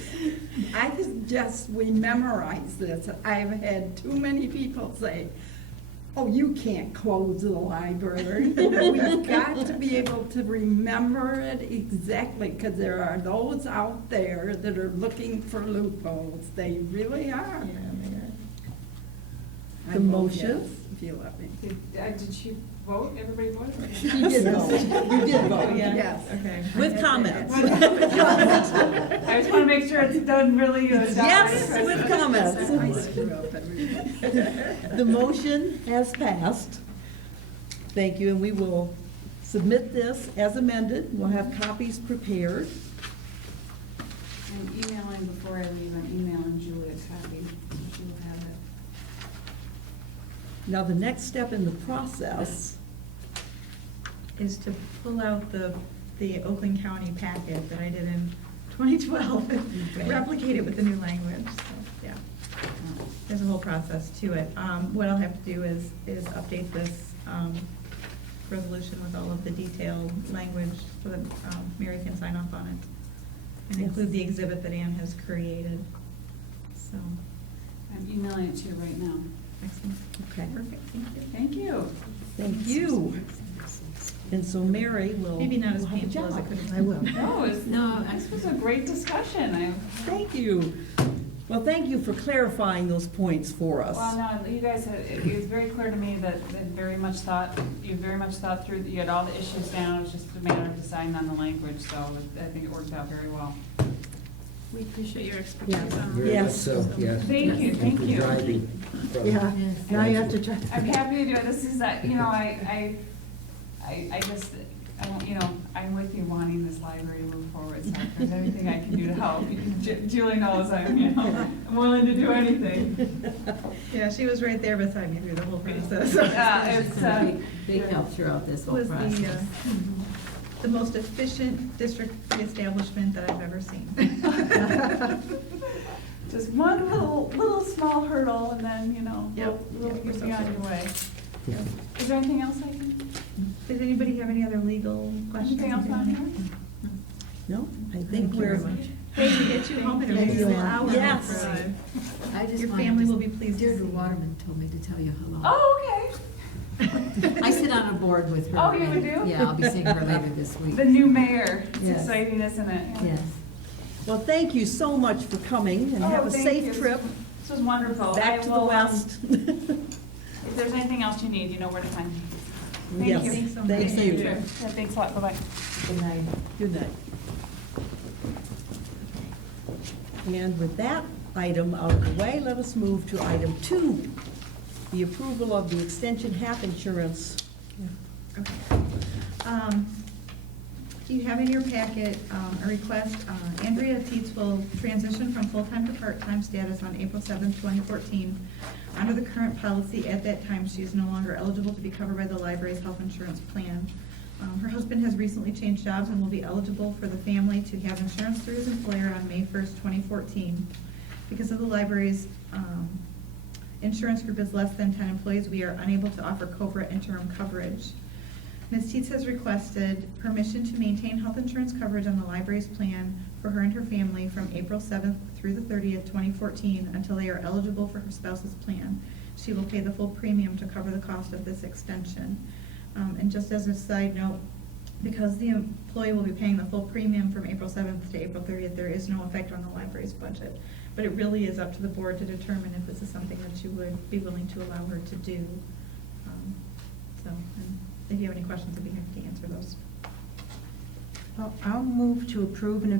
we memorize this. I've had too many people say, oh, you can't close the library. We've got to be able to remember it exactly, because there are those out there that are looking for loopholes. They really are. I The vote motion? yes, if you let me. Did she vote? Everybody voted? You did vote. You did vote. Yes. Okay. With comments. I just want to make sure it's done really. Yes, with comments. I screw up everything. The motion has passed. Thank you, and we will submit this as amended. We'll have copies prepared. I'm emailing before I leave, I'm emailing Julia a copy, so she will have it. Now, the next step in the process, Is to pull out the Oakland County packet that I did in 2012 and replicate it with the new language, so, yeah. There's a whole process to it. What I'll have to do is update this resolution with all of the detailed language so that Mary can sign off on it. And Yes. include the exhibit that Ann has created, so, I'm emailing it to you right now. excellent. okay, Perfect, thank you. Thank you. thank you. And so Mary will. Maybe not as will have a painful as it job. could have been. I will. No, this was a great discussion. Thank you. Well, thank you for clarifying those points for us. Well, no, you guys, it was very clear to me that you very much thought through, you had all the issues down, it was just a matter of deciding on the language, so I think it worked out very well. We appreciate your expertise Yes. on Very Yes. much so, yes. Thank you, And thank for you. driving from- Yeah, now you have to try. I'm happy to do it, this is, you know, I just, I'm with you wanting this library to move forward, so if there's anything I can do to help, Julie knows I'm willing to do anything. Yeah, she was right there beside me through the whole process. It's, Big help throughout this It whole was process. the most efficient district reestablishment that I've ever seen. just one little small hurdle, and then, Yep. we'll Yep, get we're so you on your close. way. Is there anything else I can, Does anybody have any other legal questions? anything else on here? No, I Thank think you we're. very much. Hey, to get you home in a Thank you, reasonable Ann. hour. Yes. drive. I just Your wanted family to- will be pleased to Deirdre see you. Waterman told me to tell you hello. Oh, okay. I sit on a board with her. Oh, you and- do? Yeah, I'll be seeing her later this week. The new mayor, it's Yes. exciting, isn't it? Yes. Well, thank you so much for coming, and have Oh, a thank safe you. trip This was wonderful. back to the west. If there's anything else you need, you know where to find me. Thank Yes, you. Thanks so much. thank you. Yeah, thanks a lot, bye-bye. Good night. Good night. And with that item out of the way, let us move to item 2, the approval of the extension half insurance. Okay. You have in your packet a request, Andrea Teets will transition from full-time to part-time status on April 7th, 2014. Under the current policy, at that time, she is no longer eligible to be covered by the library's health insurance plan. Her husband has recently changed jobs and will be eligible for the family to have insurance through his employer on May 1st, 2014. Because of the library's insurance group is less than 10 employees, we are unable to offer COBRA interim coverage. Ms. Teets has requested permission to maintain health insurance coverage on the library's plan for her and her family from April 7th through the 30th, 2014, until they are eligible for her spouse's plan. She will pay the full premium to cover the cost of this extension. And just as a side note, because the employee will be paying the full premium from April 7th to April 30th, there is no effect on the library's budget. But it really is up to the board to determine if this is something that you would be willing to allow her to do. And if you have any questions, I'd be happy to answer those. Well, I'll move to approve an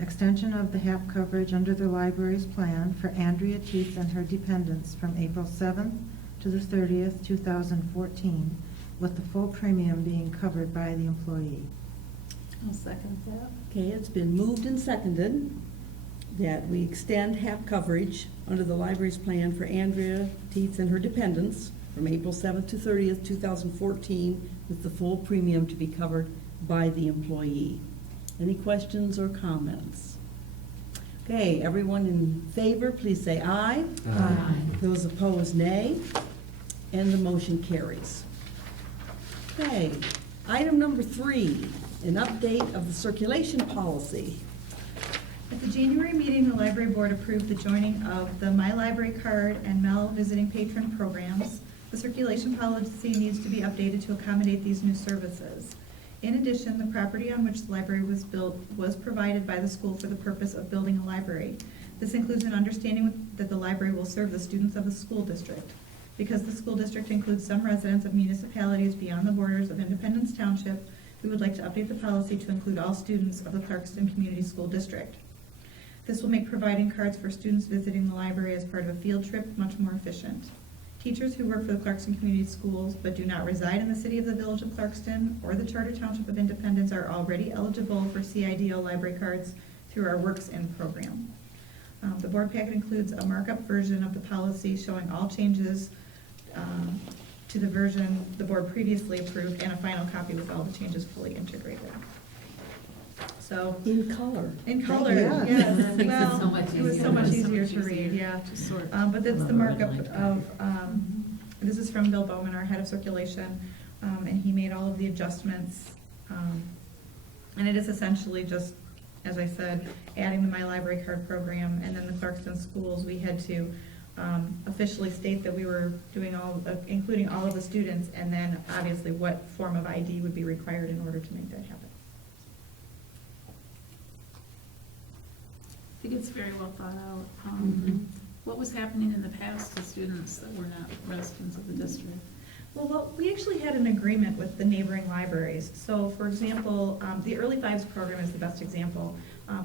extension of the HAP coverage under the library's plan for Andrea Teets and her dependents from April 7th to the 30th, 2014, with the full premium being covered by the employee. I'll second that. Okay, it's been moved and seconded that we extend HAP coverage under the library's plan for Andrea Teets and her dependents from April 7th to 30th, 2014, with the full premium to be covered by the employee. Any questions or comments? Okay, everyone in favor, please say aye. Aye. Those opposed, nay. And the motion carries. Okay, item number 3, an update of the circulation policy. At the January meeting, the library board approved the joining of the My Library Card and Mel Visiting Patron programs. The circulation policy needs to be updated to accommodate these new services. In addition, the property on which the library was built was provided by the school for the purpose of building a library. This includes an understanding that the library will serve the students of the school district. Because the school district includes some residents of municipalities beyond the borders of Independence Township, we would like to update the policy to include all students of the Clarkston Community School District. This will make providing cards for students visiting the library as part of a field trip much more efficient. Teachers who work for the Clarkston Community Schools but do not reside in the city of the Village of Clarkston or the Charter Township of Independence are already eligible for CIDL library cards through our Works In program. The board packet includes a markup version of the policy showing all changes to the version the board previously approved and a final copy with all the changes fully integrated. So, In color. in color, Yeah. yes, That makes it well, so much it was easier. so much It was so easier much to read, easier yeah. to sort. But that's the I love markup red line of, this is from Bill Bowman, our head of circulation, and he made all of the adjustments. And it is essentially just, as I said, adding the My Library Card program, and then the Clarkston schools, we had to officially state that we were doing including all of the students, and then obviously what form of ID would be required in order to make that happen. I think it's very well thought out. Mhm. What was happening in the past to students that were not residents of the district? Well, we actually had an agreement with the neighboring libraries. So, for example, the Early Fives program is the best example.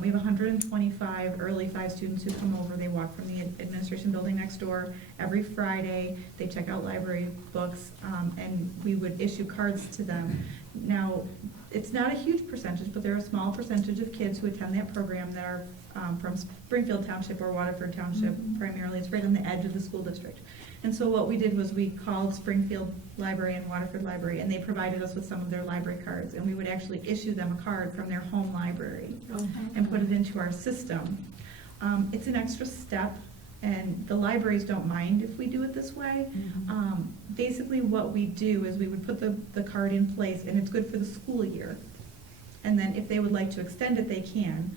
We have 125 Early Five students who come over. They walk from the administration building next door every Friday. They check out library books, and we would issue cards to them. Now, it's not a huge percentage, but there are a small percentage of kids who attend that program that are from Springfield Township or Waterford Township primarily. It's right on the edge of the school district. And so what we did was we called Springfield Library and Waterford Library, and they provided us with some of their library cards, and we would actually issue them a card from their home library and put it into our system. It's an extra step, and the libraries don't mind if we do it this way. Basically what we do is we would put the card in place, and it's good for the school year. And then if they would like to extend it, they can.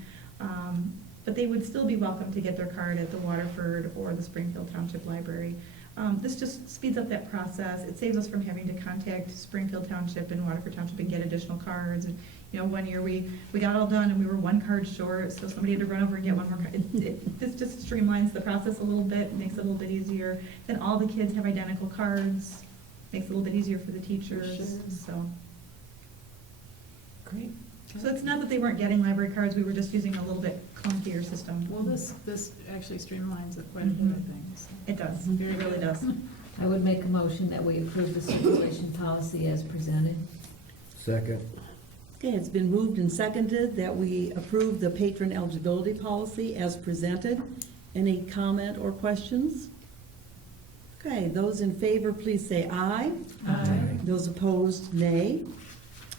But they would still be welcome to get their card at the Waterford or the Springfield Township Library. This just speeds up that process. It saves us from having to contact Springfield Township and Waterford Township and get additional cards. And, you know, one year we got all done and we were one card short, so somebody had to run over and get one more card. This just streamlines the process a little bit, makes it a little bit easier. Then all the kids have identical cards, makes it a little bit easier for the teachers, Sure. so. Great. So it's not that they weren't getting library cards, we were just using a little bit clunkier system. Well, this actually streamlines it quite a bit, I think. So. It does, it really does. I would make a motion that we approve the circulation policy as presented. Second. Okay, it's been moved and seconded that we approve the patron eligibility policy as presented. Any comment or questions? Okay, those in favor, please say aye. Aye. Those opposed, nay.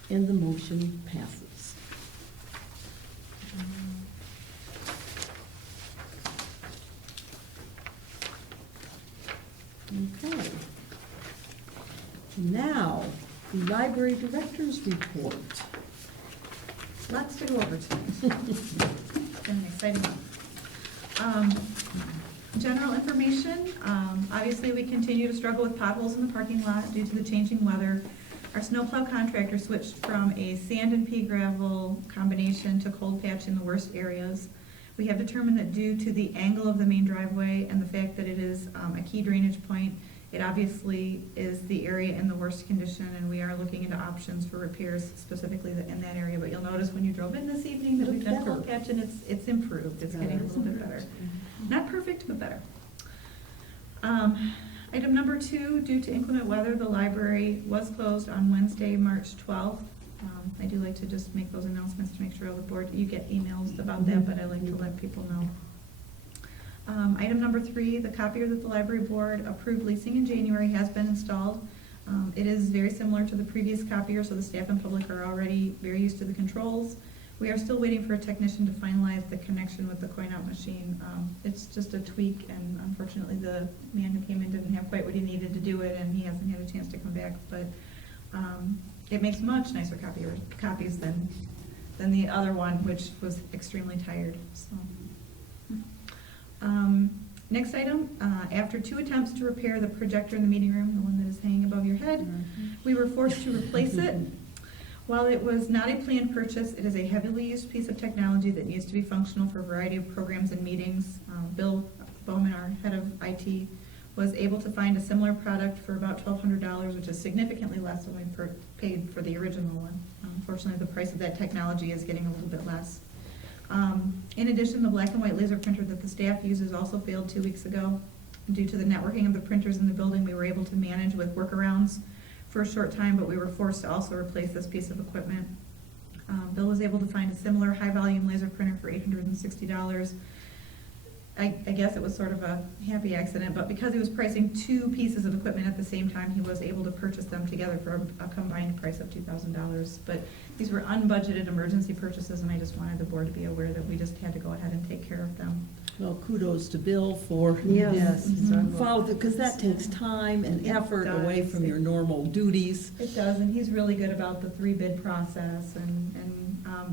And the motion passes. Okay. Now, the library director's report. Lots to go over tonight. It's been an exciting month. General information, obviously we continue to struggle with potholes in the parking lot due to the changing weather. Our snowplow contractor switched from a sand and pea gravel combination to cold patch in the worst areas. We have determined that due to the angle of the main driveway and the fact that it is a key drainage point, it obviously is the area in the worst condition, and we are looking into options for repairs specifically in that area. But you'll notice when you drove in this evening that we've done coal patch, and it's improved. It's getting a little bit better. Not perfect, but better. Item number 2, due to inclement weather, the library was closed on Wednesday, March 12th. I do like to just make those announcements to make sure all the board, you get emails about that, but I like to let people know. Item number 3, the copier that the library board approved leasing in January has been installed. It is very similar to the previous copier, so the staff and public are already very used to the controls. We are still waiting for a technician to finalize the connection with the coin-out machine. It's just a tweak, and unfortunately the man who came in didn't have quite what he needed to do it, and he hasn't had a chance to come back, but it makes much nicer copies than the other one, which was extremely tired. So, next item, after 2 attempts to repair the projector in the meeting room, the one that is hanging above your head, we were forced to replace it. While it was not a planned purchase, it is a heavily used piece of technology that needs to be functional for a variety of programs and meetings. Bill Bowman, our head of IT, was able to find a similar product for about $1,200, which is significantly less than we paid for the original one. Unfortunately, the price of that technology is getting a little bit less. In addition, the black and white laser printer that the staff uses also failed 2 weeks ago. Due to the networking of the printers in the building, we were able to manage with workarounds for a short time, but we were forced to also replace this piece of equipment. Bill was able to find a similar high-volume laser printer for $860. I guess it was sort of a happy accident, but because he was pricing 2 pieces of equipment at the same time, he was able to purchase them together for a combined price of $2,000. But these were unbudgeted emergency purchases, and I just wanted the board to be aware that we just had to go ahead and take care of them. Well, kudos to Bill for. Yes. Follow, because that takes time and It effort away does. from your normal duties. It does, and he's really good about the 3-bid process, and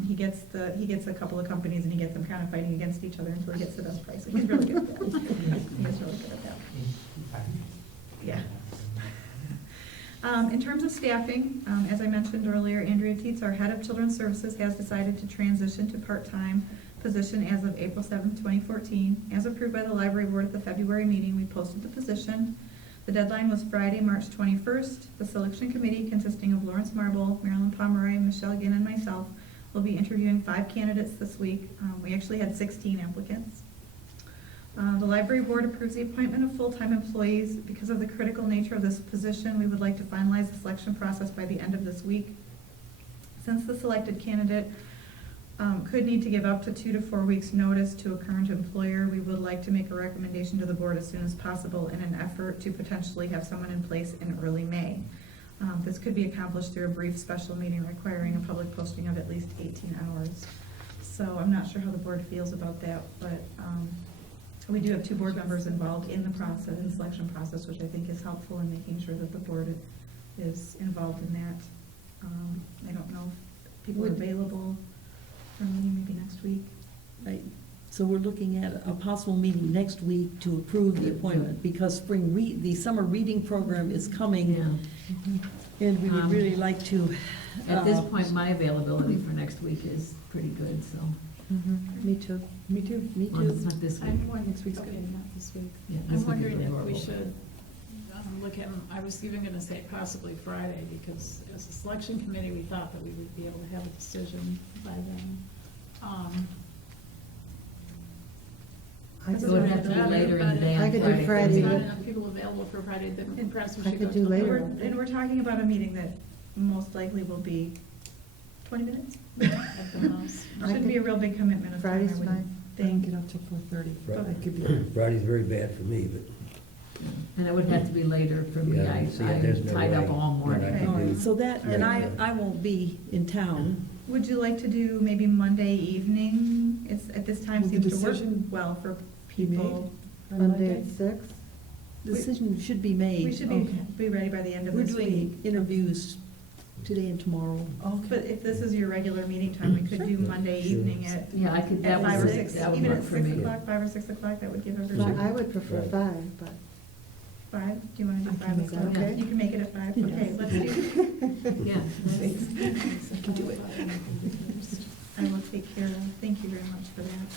he gets a couple of companies and he gets them kind of fighting against each other until he gets the best price. And he's really good at that. He is really good at that. Yeah. In terms of staffing, as I mentioned earlier, Andrea Tietz, our head of Children's Services, has decided to transition to part-time position as of April 7th, 2014. As approved by the library board at the February meeting, we posted the position. The deadline was Friday, March 21st. The selection committee, consisting of Lawrence Marble, Marilyn Pomeroy, Michelle Ginn, and myself, will be interviewing 5 candidates this week. We actually had 16 applicants. The library board approves the appointment of full-time employees. Because of the critical nature of this position, we would like to finalize the selection process by the end of this week. Since the selected candidate could need to give up to 2 to 4 weeks' notice to a current employer, we would like to make a recommendation to the board as soon as possible in an effort to potentially have someone in place in early May. This could be accomplished through a brief special meeting requiring a public posting of at least 18 hours. So I'm not sure how the board feels about that, but we do have 2 board members involved in the process, in the selection process, which I think is helpful in making sure that the board is involved in that. I don't know if people are available for a meeting maybe next week. Right. So we're looking at a possible meeting next week to approve the appointment, because the summer reading program is coming, Yeah. and we would really like to. At this point, my availability for next week is pretty good, so. Me too. Me too. Me Well, it's too. not this week. I'm wondering, Next week's okay, good. not this week. Yeah, I'm this week is wondering if we horrible. should look at, I was even gonna say possibly Friday, because as a selection committee, we thought that we would be able to have a decision by then. I So it would have to be later in the day on I could do Friday. If Friday. there's not enough people available for Friday, then perhaps we I should could go do to the later. board. And we're talking about a meeting that most likely will be 20 minutes? At the most. Shouldn't be a real big commitment of time, I Friday's wouldn't fine. Don't think. get up till 4:30. Friday. That could be. Friday's very bad for me, but. And it would have to be later for me. Yeah, see, there's I'm no tied up way all that morning. I can All right, do. so that, and I won't be in town. Would you like to do maybe Monday evening? It's, at this time Will the seems to work decision well for be made? people. Monday at 6? Decision should be made. We should Okay. be ready by the end of We're this week. doing interviews today and tomorrow. But if this is your regular meeting time, we could do Monday Sure. evening at Yeah, I could, that 5 would or work, 6, that would even work at for 6 me. o'clock, 5 or 6 o'clock, that would give But everybody. I would prefer Right. 5, but 5? Do you want to do I can 5 make o'clock? that. Okay. You can make it at 5? Yes. Okay, let's do, Yeah. I can do it. I will take care of, thank you very much for that.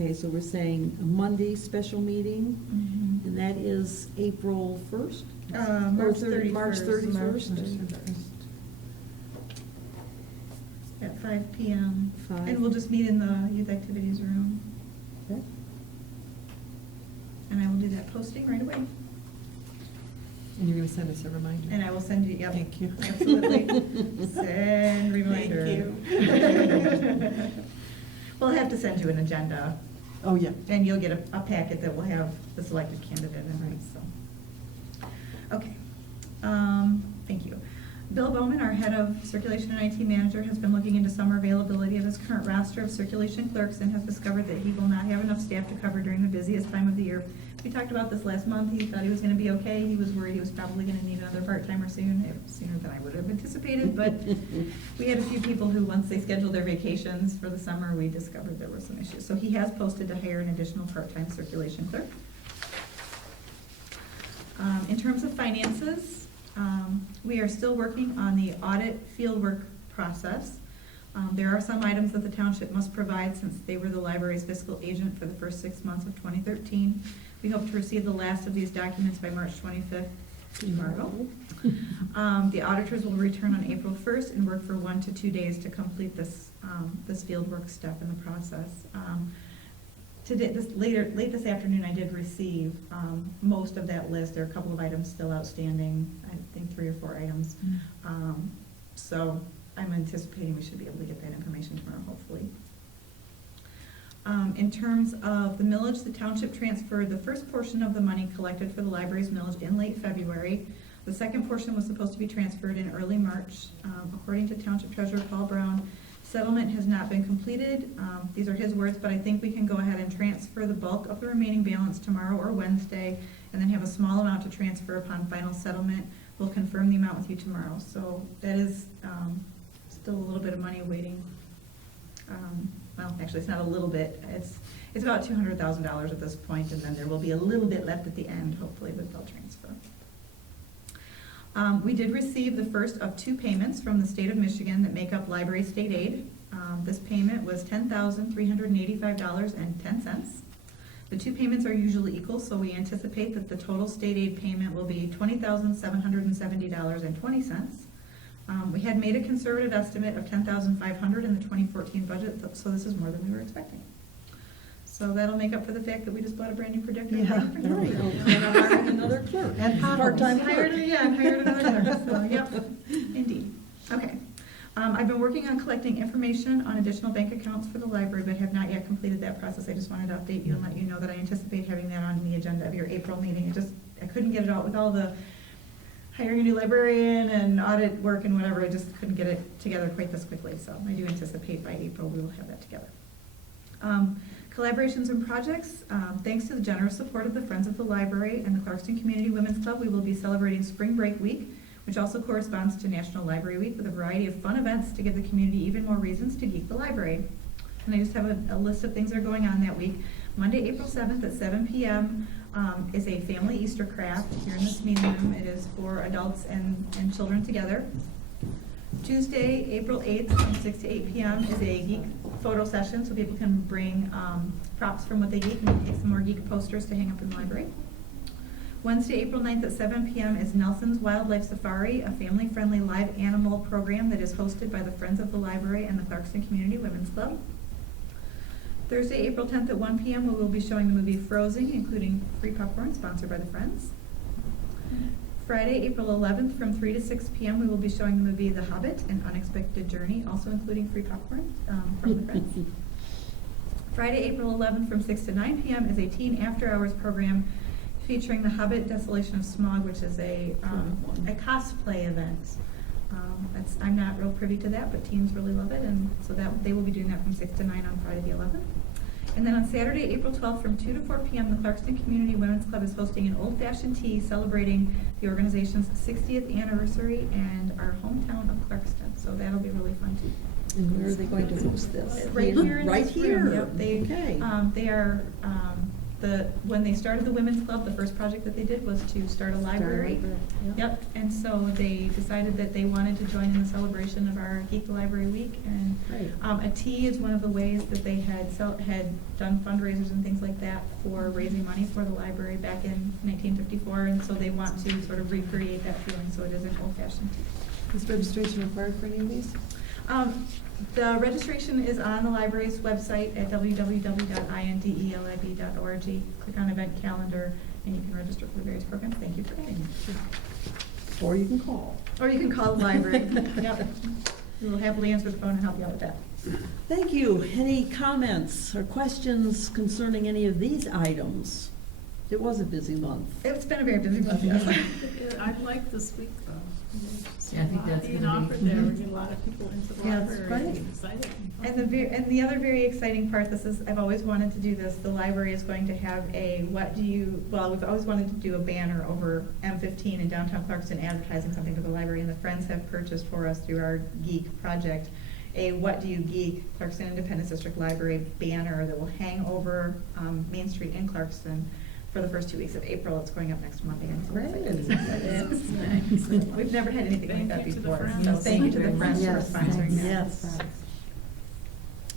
Okay, so we're saying a Monday special meeting, Mhm. and that is April 1st? March Or 31st. March 31st? At 5 PM. 5. And we'll just meet in the youth activities room. Okay. And I will do that posting right away. And you're gonna send us a reminder? And I will send you, yep. Thank you. Absolutely. Send reminder. Thank We'll have to send you an agenda, Oh, yeah. and you'll get a packet that will have the selected candidate in it, so. Okay, thank you. Bill Bowman, our head of circulation and IT manager, has been looking into summer availability of his current roster of circulation clerks and has discovered that he will not have enough staff to cover during the busiest time of the year. We talked about this last month. He thought he was gonna be okay. He was worried he was probably gonna need another part-timer soon, sooner than I would have anticipated, but we had a few people who, once they scheduled their vacations for the summer, we discovered there were some issues. So he has posted to hire an additional part-time circulation clerk. In terms of finances, we are still working on the audit fieldwork process. There are some items that the township must provide since they were the library's fiscal agent for the first 6 months of 2013. We hope to receive the last of these documents by March 25th, tomorrow. The auditors will return on April 1st and work for 1 to 2 days to complete this fieldwork step in the process. Today, late this afternoon, I did receive most of that list. There are a couple of items still outstanding, I think 3 or 4 items. So I'm anticipating we should be able to get that information tomorrow, hopefully. In terms of the millage, the township transferred the first portion of the money collected for the library's millage in late February. The second portion was supposed to be transferred in early March. According to Township Treasurer Paul Brown, settlement has not been completed. These are his words, but I think we can go ahead and transfer the bulk of the remaining balance tomorrow or Wednesday, and then have a small amount to transfer upon final settlement. We'll confirm the amount with you tomorrow. So that is still a little bit of money waiting. Well, actually, it's not a little bit. It's about $200,000 at this point, and then there will be a little bit left at the end, hopefully, with bill transfer. We did receive the first of 2 payments from the state of Michigan that make up library state aid. This payment was $10,385.10. The 2 payments are usually equal, so we anticipate that the total state aid payment will be $20,770.20. We had made a conservative estimate of $10,500 in the 2014 budget, so this is more than we were expecting. So that'll make up for the fact that we just bought a brand new projector. Yeah, there we go. And I hired another clerk. And Part-time Hired, clerk. yeah, I've hired another clerk, so, yep, indeed. Okay. I've been working on collecting information on additional bank accounts for the library, but have not yet completed that process. I just wanted to update you and let you know that I anticipate having that on the agenda of your April meeting. I couldn't get it out with all the hiring a new librarian and audit work and whatever. I just couldn't get it together quite this quickly, so I do anticipate by April we will have that together. Collaborations and projects. Thanks to the generous support of the Friends of the Library and the Clarkston Community Women's Club, we will be celebrating Spring Break Week, which also corresponds to National Library Week, with a variety of fun events to give the community even more reasons to geek the library. And I just have a list of things that are going on that week. Monday, April 7th at 7 p.m. Is a family Easter craft here in this meeting room. It is for adults and children together. Tuesday, April 8th from 6 to 8 p.m. is a geek photo session, so people can bring props from what they geek and take some more geek posters to hang up in the library. Wednesday, April 9th at 7 p.m. is Nelson's Wildlife Safari, a family-friendly live animal program that is hosted by the Friends of the Library and the Clarkston Community Women's Club. Thursday, April 10th at 1 p.m. we will be showing the movie Frozen, including free popcorn sponsored by the Friends. Friday, April 11th from 3 to 6 p.m. we will be showing the movie The Hobbit, An Unexpected Journey, also including free popcorn from the Friends. Friday, April 11th from 6 to 9 p.m. is a teen after-hours program featuring The Hobbit, Desolation of Smaug, which is a cosplay event. I'm not real privy to that, but teens really love it, and so that they will be doing that from 6 to 9 on Friday the 11th. And then on Saturday, April 12th from 2 to 4 p.m., the Clarkston Community Women's Club is hosting an old-fashioned tea celebrating the organization's 60th anniversary and our hometown of Clarkston. So that'll be really fun too. And where are they going to host this? Right here in Right this room. here. Yep, Okay. they are, when they started the Women's Club, the first project that they did was to start a library. Yep, and And so they decided that they wanted to join in the celebration of our Geek the Library Week. And Great. a tea is one of the ways that they had done fundraisers and things like that for raising money for the library back in 1954. And so they want to sort of recreate that feeling, so it is an old-fashioned tea. Is registration required for any of these? The registration is on the library's website at www.indelib.org. Click on event calendar, and you can register for the various programs. Thank you for adding. Or you can call. Or you can call the library. Yep. We will happily answer the phone and help you out with that. Thank you. Any comments or questions concerning any of these items? It was a busy month. It's been a very busy month, yes. I like this week, though. Yeah, I think that's Being gonna be- offered there, we get a lot of people into the Yeah, it's library. great. It's exciting. And the other very exciting part, I've always wanted to do this, the library is going to have we've always wanted to do a banner over M15 in downtown Clarkston advertising something to the library, and the Friends have purchased for us through our Geek project a What Do You Geek Clarkston Independence District Library banner that will hang over Main Street in Clarkston for the first 2 weeks of April. It's going up next Monday. I'm so excited. It's nice. We've never had anything like that Thank you to the before, Friends. so thank you to the Friends for Yes, sponsoring that. Yes.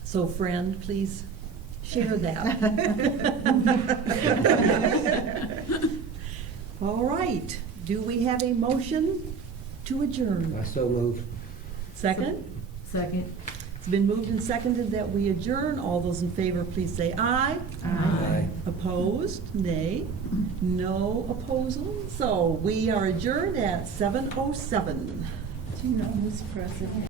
So friend, please share that. All right. Do we have a motion to adjourn? I so move. Second? Second. It's been moved and seconded that we adjourn. All those in favor, please say aye. Aye. Opposed? Nay. No opposal. So we are adjourned at 7:07. Do you know who's president?